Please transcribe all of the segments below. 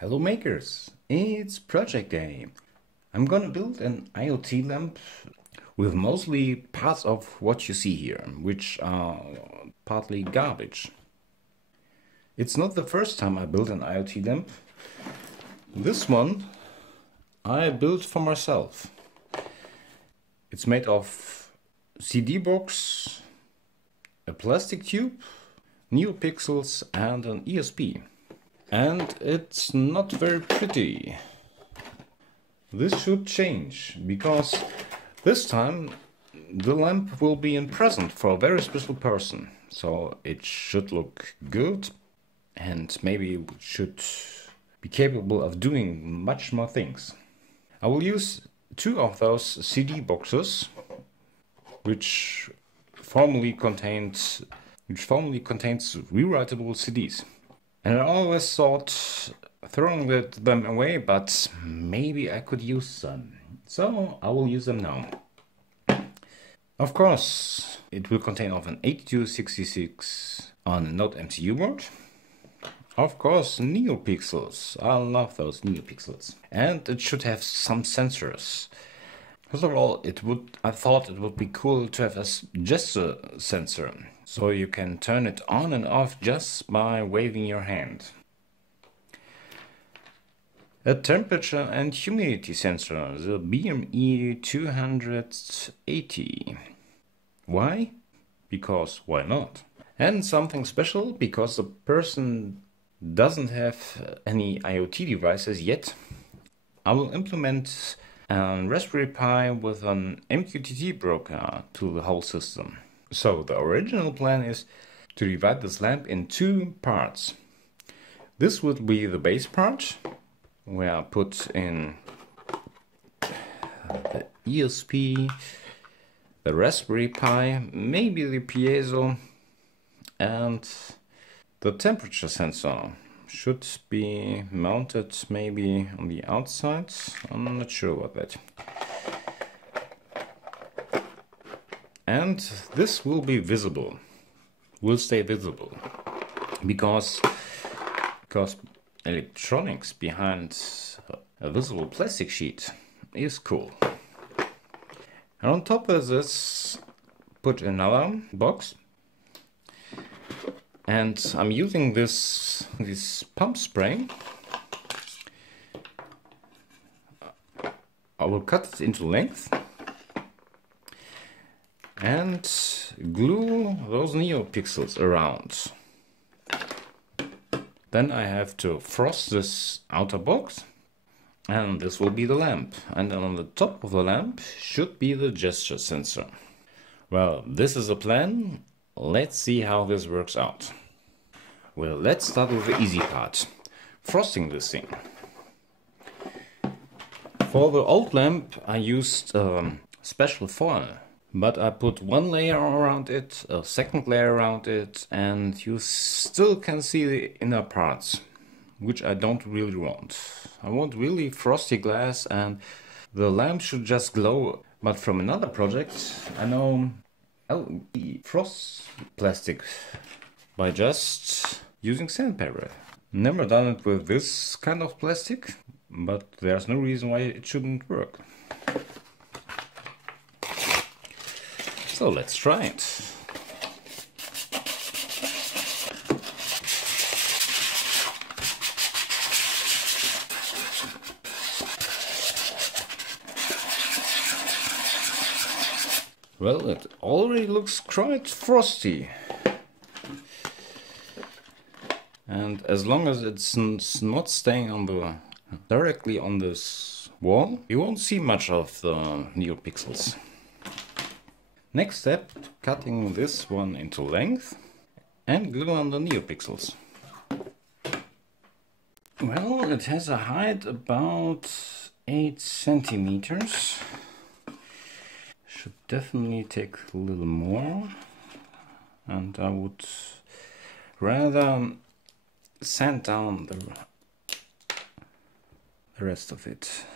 Hello makers, it's project day. I'm gonna build an IoT lamp with mostly parts of what you see here, which are partly garbage. It's not the first time I built an IoT lamp. This one I built for myself. It's made of CD box, a plastic tube, Neopixels and an ESP. And it's not very pretty. This should change, because this time the lamp will be in present for a very special person. So it should look good and maybe it should be capable of doing much more things. I will use two of those CD boxes which formerly contains rewritable CDs. And I always thought throwing them away, but maybe I could use them. So I will use them now. Of course, it will contain of an 8266 on a NodeMcu board. Of course, Neopixels. I love those Neopixels. And it should have some sensors. First of all, I thought it would be cool to have a gesture sensor, so you can turn it on and off just by waving your hand. A temperature and humidity sensor, the BME 280. Why? Because why not? And something special, because the person doesn't have any IoT devices yet. I will implement a Raspberry Pi with an MQTT broker to the whole system. So the original plan is to divide this lamp in two parts. This would be the base part, where I put in the ESP, the Raspberry Pi, maybe the piezo, and the temperature sensor should be mounted maybe on the outside. I'm not sure about that. And this will be visible, will stay visible, because electronics behind a visible plastic sheet is cool. And on top of this, put another box. And I'm using this pump spray. I will cut it into length and glue those Neopixels around. Then I have to frost this outer box, and this will be the lamp. And on the top of the lamp should be the gesture sensor. Well, this is a plan. Let's see how this works out. Well, let's start with the easy part. Frosting this thing. For the old lamp I used special foil, but I put one layer around it, a second layer around it, and you still can see the inner parts, which I don't really want. I want really frosty glass, and the lamp should just glow. But from another project I know LED frost plastic by just using sandpaper. Never done it with this kind of plastic, but there's no reason why it shouldn't work. So let's try it. Well, it already looks quite frosty. And as long as it's not staying directly on this wall, you won't see much of the Neopixels. Next step, cutting this one into length and glue on the Neopixels. Well, it has a height about 8 centimeters. Should definitely take a little more, and I would rather sand down the rest of it.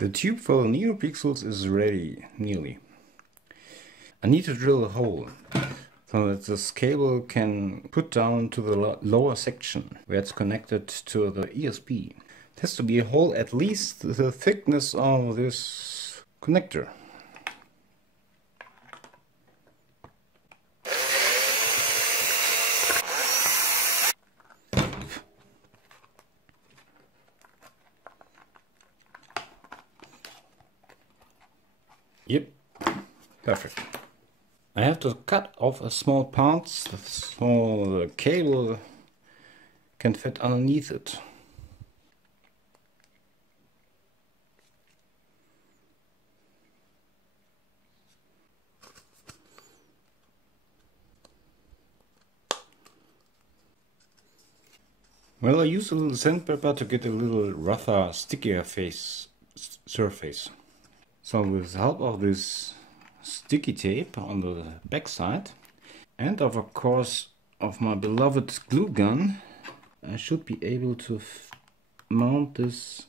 The tube for Neopixels is ready, nearly. I need to drill a hole so that this cable can put down to the lower section where it's connected to the ESP. It has to be a hole at least the thickness of this connector. Yep, perfect. I have to cut off a small part so the cable can fit underneath it. Well, I use a little sandpaper to get a little rougher, stickier surface. So with the help of this sticky tape on the back side and of course of my beloved glue gun, I should be able to mount this.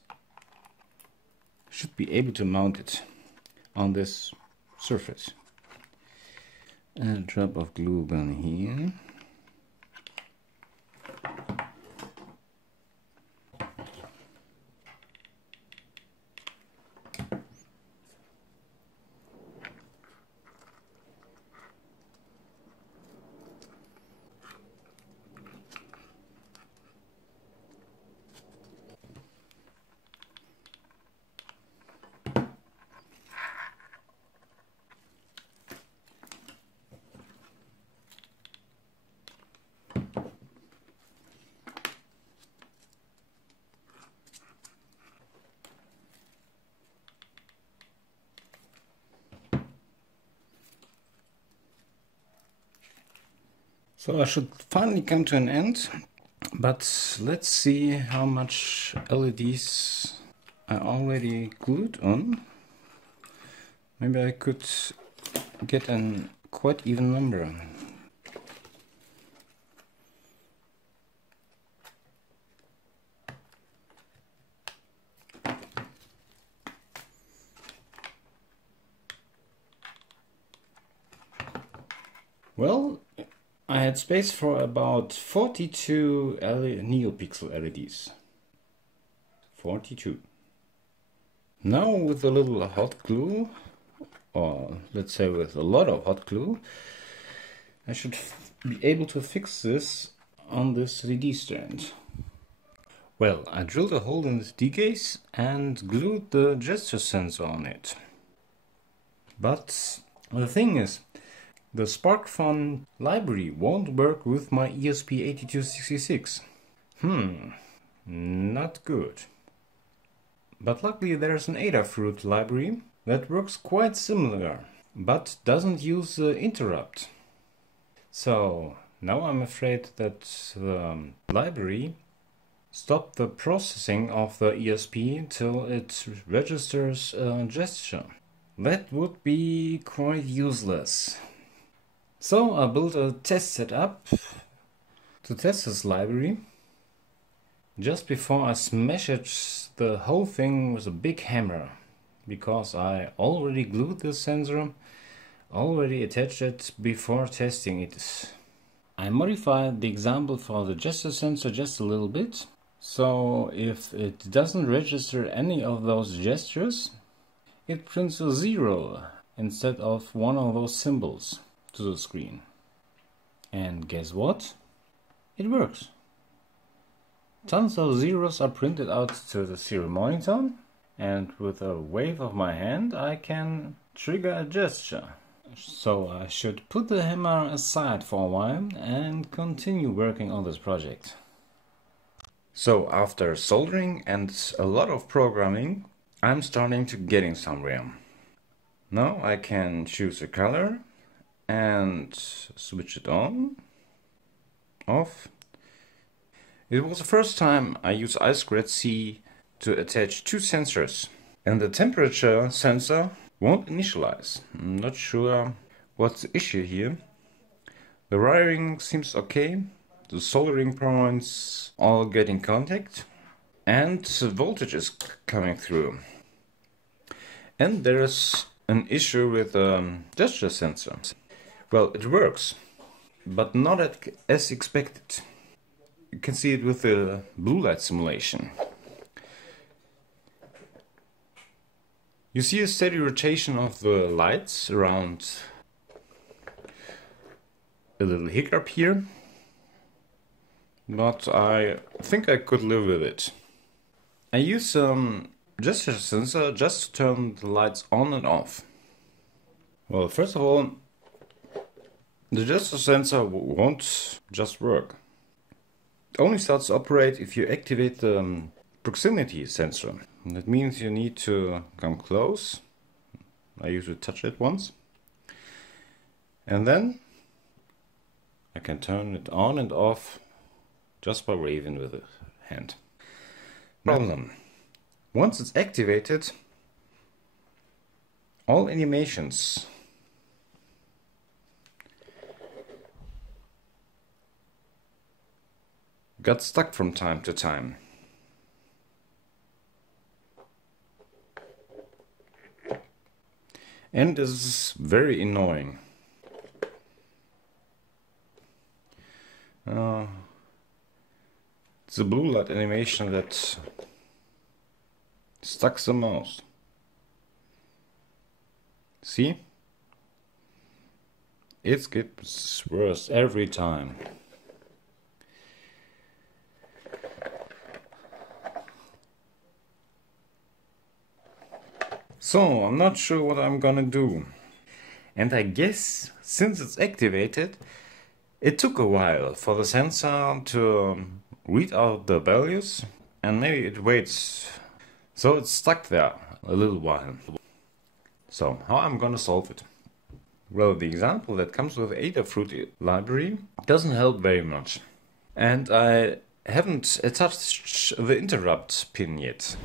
Should be able to mount it on this surface. And a drop of glue gun here. So I should finally come to an end, but let's see how much LEDs I already glued on. Maybe I could get a quite even number. Well, I had space for about 42 Neopixel LEDs. 42. Now with a little hot glue, or let's say with a lot of hot glue, I should be able to fix this on this LED stand. Well, I drilled a hole in this D-case and glued the gesture sensor on it. But the thing is, the SparkFun library won't work with my ESP8266. Not good. But luckily there's an Adafruit library that works quite similar, but doesn't use the interrupt. So now I'm afraid that the library stopped the processing of the ESP till it registers a gesture. That would be quite useless. So I built a test setup to test this library. Just before I smashed the whole thing with a big hammer, because I already glued the sensor, already attached it before testing it. I modified the example for the gesture sensor just a little bit, so if it doesn't register any of those gestures, it prints a 0 instead of one of those symbols to the screen. And guess what? It works. Tons of zeros are printed out to the serial monitor, and with a wave of my hand I can trigger a gesture. So I should put the hammer aside for a while and continue working on this project. So after soldering and a lot of programming, I'm starting to getting somewhere. Now I can choose a color and switch it on, off. It was the first time I used I2C to attach two sensors, and the temperature sensor won't initialize. I'm not sure what's the issue here. The wiring seems okay, the soldering points all get in contact, and the voltage is coming through. And there's an issue with gesture sensor. Well, it works, but not as expected. You can see it with the blue light simulation. You see a steady rotation of the lights around a little hiccup here, but I think I could live with it. I use gesture sensor just to turn the lights on and off. Well, first of all, the gesture sensor won't just work. It only starts to operate if you activate the proximity sensor. That means you need to come close. I usually touch it once. And then I can turn it on and off just by waving with the hand. Problem. Once it's activated, all animations got stuck from time to time. And this is very annoying. It's the blue light animation that stuck the most. See? It gets worse every time. So, I'm not sure what I'm gonna do. And I guess, since it's activated, it took a while for the sensor to read out the values, and maybe it waits. So it's stuck there a little while. So, how I'm gonna solve it? Well, the example that comes with Adafruit library doesn't help very much. And I haven't attached the interrupt pin yet.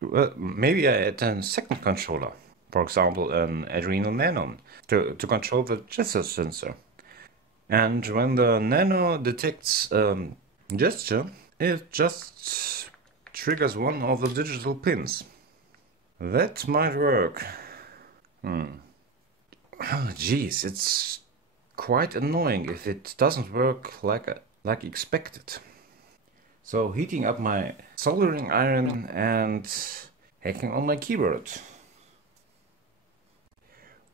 Well, maybe I add a second controller, for example an Arduino Nano, to control the gesture sensor. And when the Nano detects gesture, it just triggers one of the digital pins. That might work. Oh, geez, it's quite annoying if it doesn't work like expected. So heating up my soldering iron and hacking on my keyboard.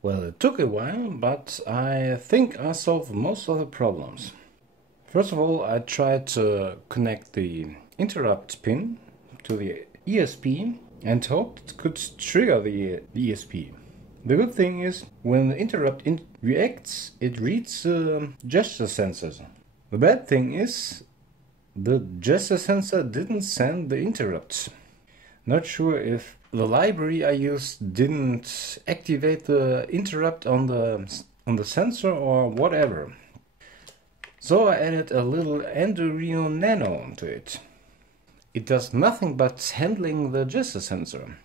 Well, it took a while, but I think I solved most of the problems. First of all, I tried to connect the interrupt pin to the ESP and hoped it could trigger the ESP. The good thing is, when the interrupt reacts, it reads gesture sensors. The bad thing is, the gesture sensor didn't send the interrupts. Not sure if the library I used didn't activate the interrupt on the sensor or whatever. So I added a little Arduino Nano to it. It does nothing but handling the gesture sensor.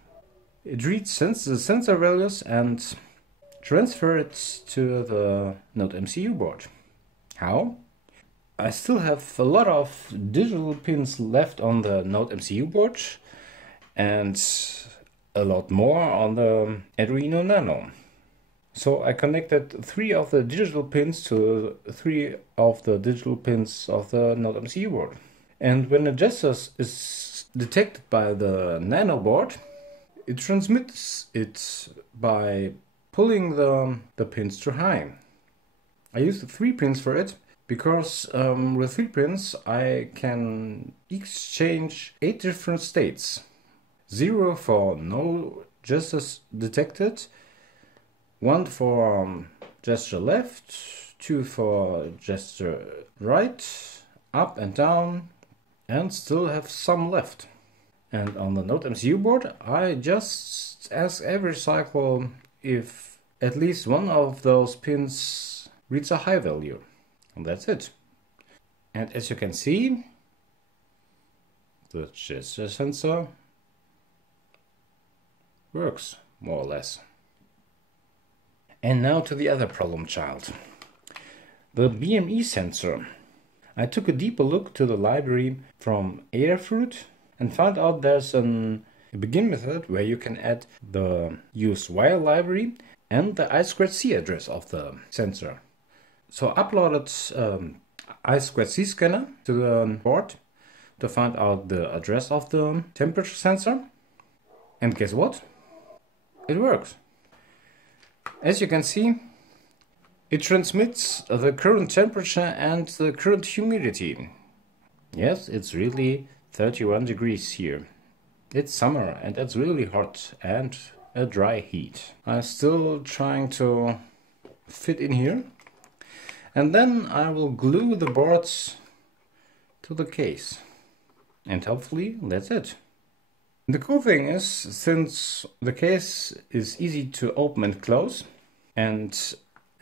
It reads the sensor values and transfers it to the NodeMcu board. How? I still have a lot of digital pins left on the NodeMcu board and a lot more on the Arduino Nano. So I connected 3 of the digital pins to 3 of the digital pins of the NodeMcu board. And when a gesture is detected by the Nano board, it transmits it by pulling the pins to high. I used 3 pins for it because with 3 pins I can exchange 8 different states. 0 for no gestures detected, 1 for gesture left, 2 for gesture right, up and down, and still have some left. And on the NodeMcu board I just ask every cycle if at least one of those pins reads a high value. And that's it. And as you can see, the gesture sensor works, more or less. And now to the other problem child. The BME sensor. I took a deeper look to the library from Adafruit and found out there's an a begin method where you can add the use wire library and the I2C address of the sensor. So I uploaded I2C scanner to the board to find out the address of the temperature sensor. And guess what? It works. As you can see, it transmits the current temperature and the current humidity. Yes, it's really 31 degrees here. It's summer and it's really hot and a dry heat. I'm still trying to fit in here. And then I will glue the boards to the case. And hopefully that's it. The cool thing is, since the case is easy to open and close, and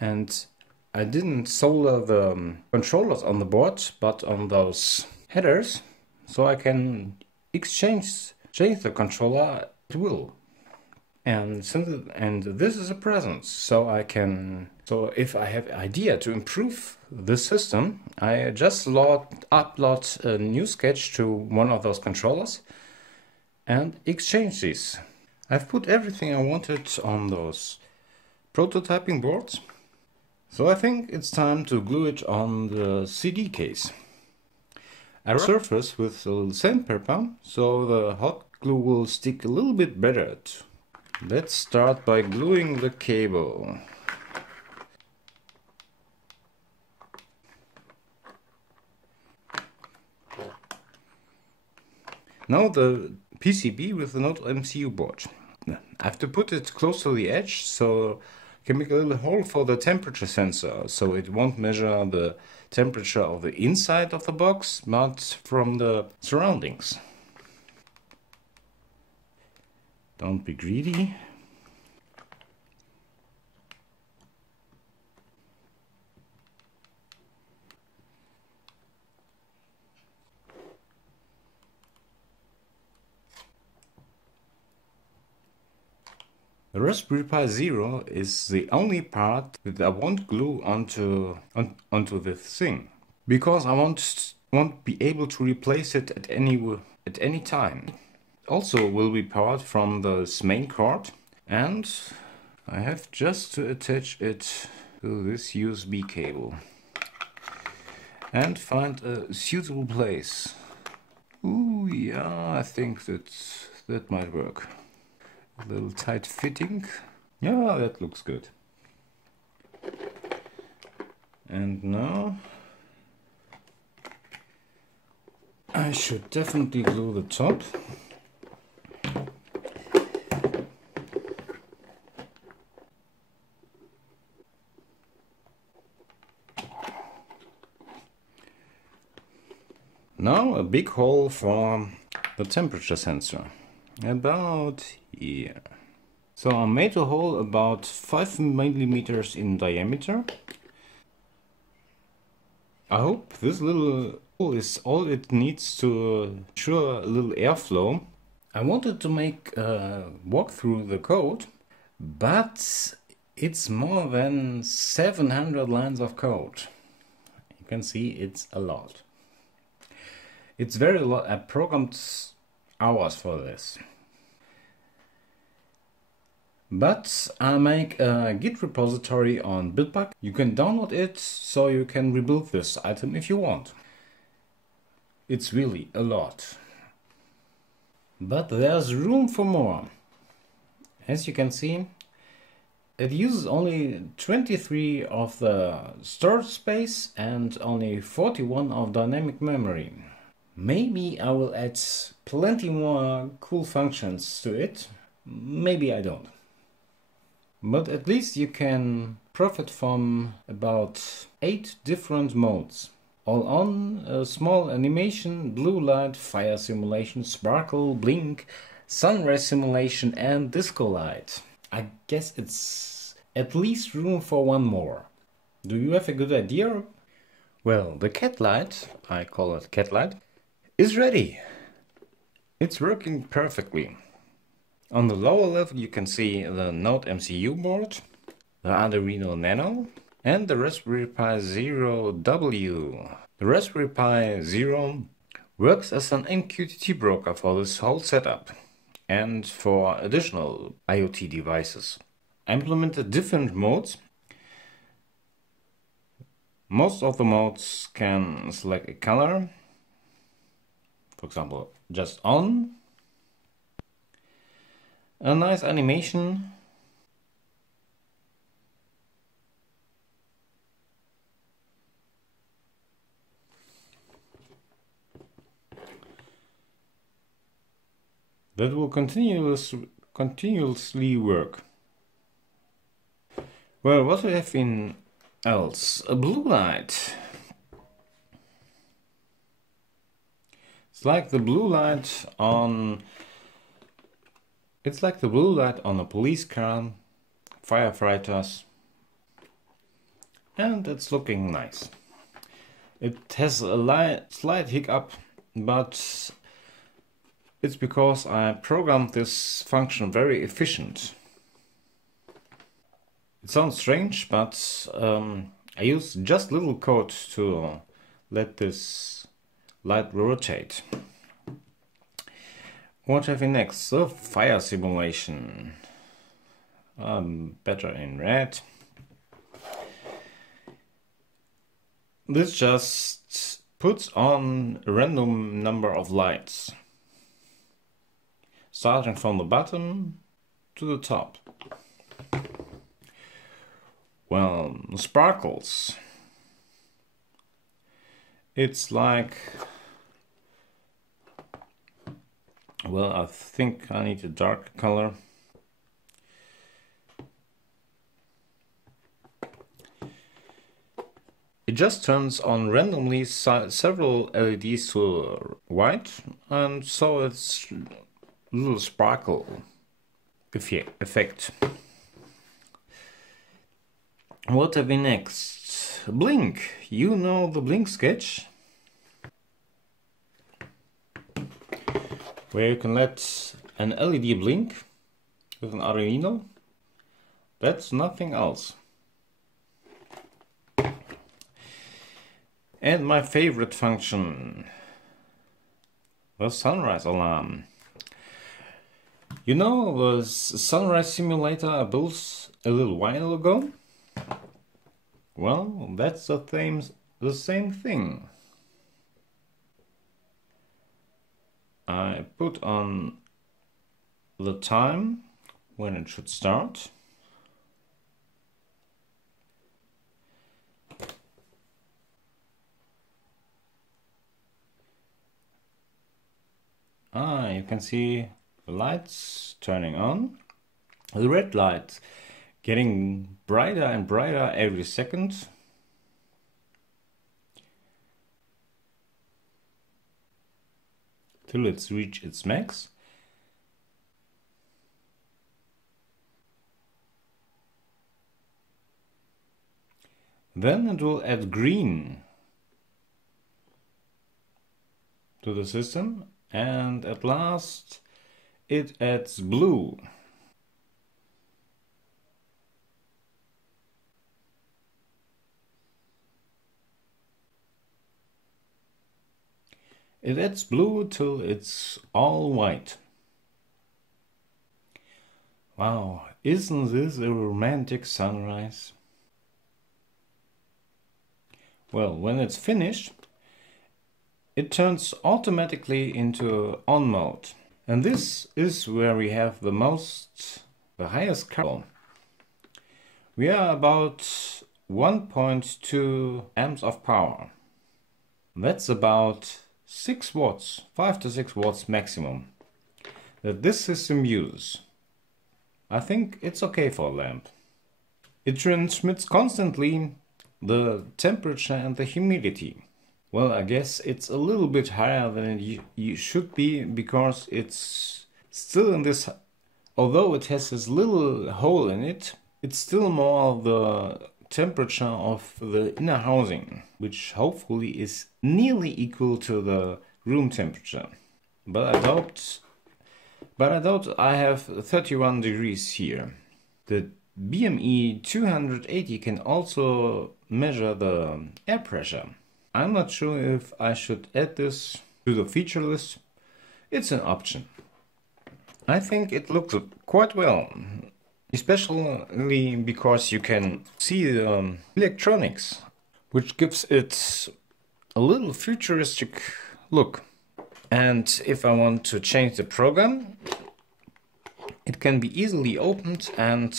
I didn't solder the controllers on the board, but on those headers, so I can change the controller at will. And this is a present, so if I have idea to improve the system, I just upload a new sketch to one of those controllers and exchange these. I've put everything I wanted on those prototyping boards, so I think it's time to glue it on the CD case. I rub the surface with a little sandpaper so the hot glue will stick a little bit better. Let's start by gluing the cable. Now the PCB with the NodeMcu board. I have to put it close to the edge so I can make a little hole for the temperature sensor so it won't measure the temperature of the inside of the box but from the surroundings. Don't be greedy. The Raspberry Pi Zero is the only part that I won't glue onto this thing, because I won't be able to replace it at any time. Also will be powered from this main cord, and I have just to attach it to this USB cable and find a suitable place. Ooh, yeah, I think that might work. A little tight fitting. Yeah, that looks good. And now I should definitely glue the top. Now a big hole for the temperature sensor. About here. So I made a hole about 5 millimeters in diameter. I hope this little hole is all it needs to ensure a little airflow. I wanted to make a walk through the code, but it's more than 700 lines of code. You can see it's a lot. It's very a lot. I programmed hours for this. But I make a Git repository on Bitbucket. You can download it so you can rebuild this item if you want. It's really a lot. But there's room for more. As you can see, it uses only 23 of the storage space and only 41 of dynamic memory. Maybe I will add plenty more cool functions to it. Maybe I don't. But at least you can profit from about 8 different modes. All on a small animation, blue light, fire simulation, sparkle, blink, sunrise simulation and disco light. I guess it's at least room for one more. Do you have a good idea? Well, the KatLight, I call it KatLight, is ready. It's working perfectly. On the lower level you can see the NodeMcu board, the Arduino Nano and the Raspberry Pi Zero W. The Raspberry Pi Zero works as an MQTT broker for this whole setup. and for additional IoT devices. I implemented different modes. Most of the modes can select a color, for example, just on, a nice animation, that will continuously work. Well, what do we have in else? A blue light. It's like the blue light on a police car, firefighters, and it's looking nice. It has a slight hiccup, but it's because I programmed this function very efficient. It sounds strange, but I use just little code to let this light rotate. What have we next? The fire simulation. Better in red. This just puts on a random number of lights, starting from the bottom to the top. Well, sparkles. It's like, well, I think I need a dark color. It just turns on randomly several LEDs to white, and so it's a little sparkle effect. What have we next? Blink. You know the blink sketch? Where you can let an LED blink with an Arduino. That's nothing else. And my favorite function, the sunrise alarm. You know the sunrise simulator I built a little while ago? Well, that's the same thing. I put on the time when it should start. You can see the lights turning on. The red light getting brighter and brighter every second. Till it's reached its max. Then it will add green to the system, and at last it adds blue. It adds blue till it's all white. Wow, isn't this a romantic sunrise? Well, when it's finished, it turns automatically into on mode. And this is where we have the highest current. We are about 1.2 amps of power. That's about 6 watts, 5 to 6 watts maximum, that this system uses. I think it's okay for a lamp. It transmits constantly the temperature and the humidity. Well, I guess it's a little bit higher than it should be, because it's still in this, although it has this little hole in it, it's still more the temperature of the inner housing, which hopefully is nearly equal to the room temperature. But I doubt I have 31 degrees here. The BME 280 can also measure the air pressure. I'm not sure if I should add this to the feature list. It's an option. I think it looks quite well, especially because you can see the electronics, which gives it a little futuristic look. And if I want to change the program, it can be easily opened and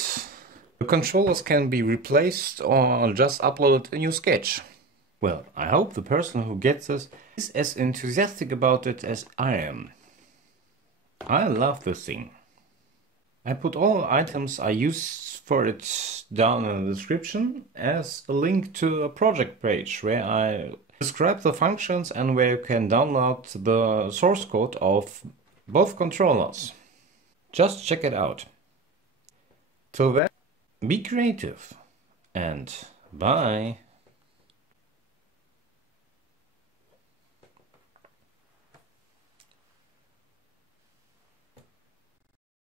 the controllers can be replaced or just uploaded a new sketch. Well, I hope the person who gets this is as enthusiastic about it as I am. I love this thing. I put all items I use for it down in the description as a link to a project page where I describe the functions and where you can download the source code of both controllers. Just check it out. Till then, be creative and bye.